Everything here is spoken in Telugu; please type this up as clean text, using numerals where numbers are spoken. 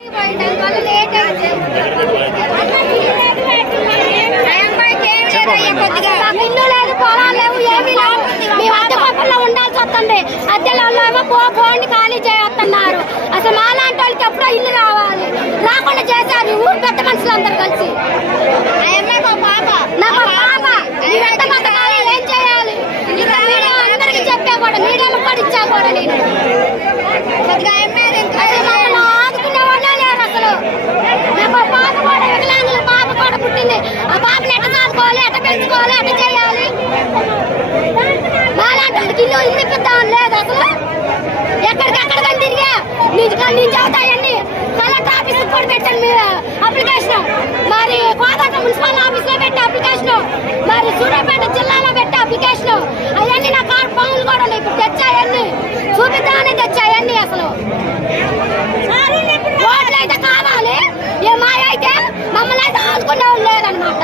ఇల్లు లేదు, పొలాలు లేవు, ఏమీ లేవు. మేము అద్దె కొప్పల్లో ఉండాల్సి వస్తుంది. అద్దెలలో పోండి ఖాళీ చేస్తున్నారు. అసలు మాలాంటి వాళ్ళకి ఎప్పుడో ఇల్లు రావాలి, రాకుండా చేశారు ఊరు పెద్ద మనుషులందరూ కలిసి. నాకు పాప ఏం చేయాలి? మీడియా అందరికి చెప్పా కూడా, మీడియాలో కూడా ఇచ్చా కూడా నేను. మమ్మల్ని ఆదుకునే వాళ్ళే లేరు అసలు. నాకు పాప కూడా వికలాంగుల పాప కూడా పుట్టింది. ఆ పాపని ఎట్ట చదువుకోవాలి, ఎట్ట పెంచుకోవాలి, ఎట్ట చేయాలి? మాలాంటి ఇల్లు ఇప్పిద్దామని లేదు అసలు. ఎక్కడికెక్కడ కానీ తిరిగా నేను చదువుతాయన్ని కలెక్టర్ ఆఫీస్ కూడా పెట్టాను మీరు అప్లికేషన్, మరి కోదాట మున్సిపల్ ఆఫీస్ లో పెట్టి అప్లికేషన్, మరి సూర్యాపేట జిల్లాలో పెట్టి అప్లికేషన్. అవన్నీ నా కార్డు పనులు కూడా ఇప్పుడు తెచ్చాయన్ని చూపిద్దామని తెచ్చాయన్ని. అసలు ఓట్లు అయితే కావాలి, ఏ మాయ అయితే మమ్మల్ని అయితే ఆదుకునే వాళ్ళు లేదనమాట.